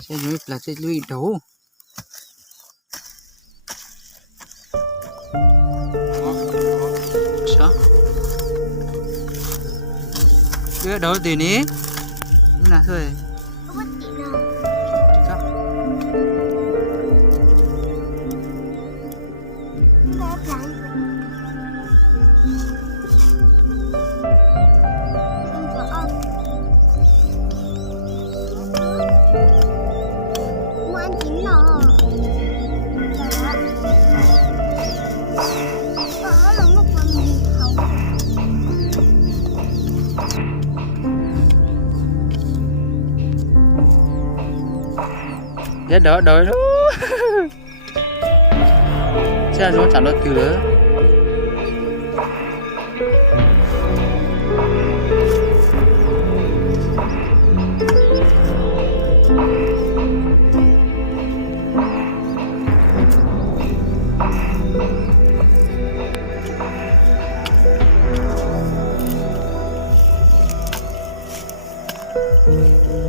Xe lùi là xe lùi đấu. Sao? Cái đấu tiền ý. Như nào thôi? Không có tiền nào. Sao? Không có lắm. Muốn ăn chín nào? Đó là một con gì không? Giá đỡ đỡ đó. Xe nó chẳng được từ nữa.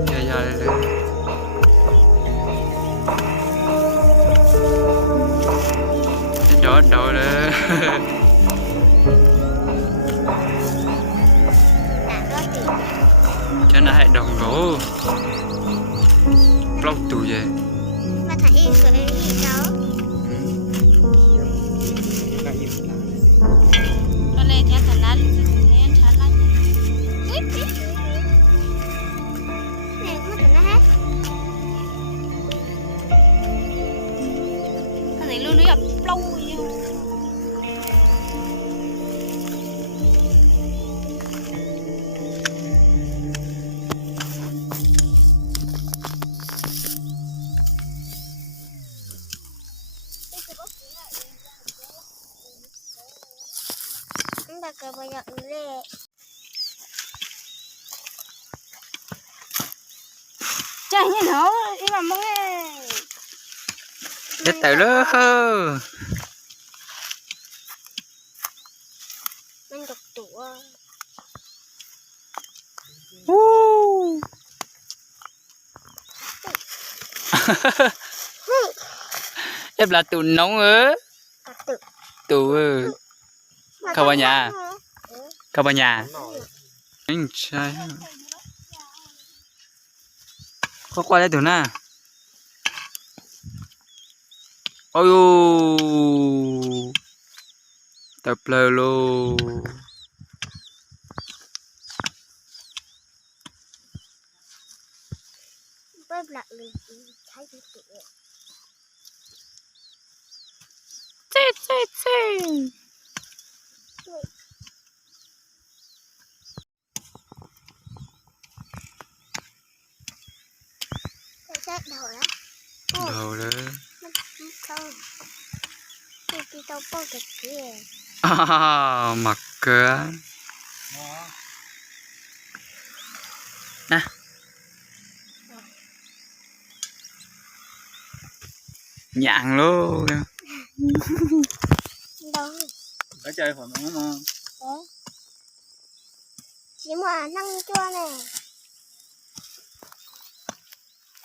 Dạ đây. Đó đâu đấy. Cho nó hãy đồng gỗ blog tù về Mà thấy cái gì đó. Nó lên theo thần lát lên thần lát. Này có thần lát. Cái này luôn nó gặp lâu nhiều. Kita ke banyak lek. Jangan nào, đi mà mong nghe. chết tự đó. Mình đục tủ. Em là tụ nóng ớ. Tụ không vào nhà. Không vào nhà. Anh trai. Có qua đây tụ na. Ôi ô. Tập lờ lô. Bớt lại mình thấy cái tủ. Chê. Chết đầu đó. Đầu đó. Không. Đi đâu bao được kìa. Mặc cửa. Nè. Nhạn luôn. Đâu? Ở chơi phải không mà. Đấy. Chỉ mà năng chua này.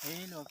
Thế được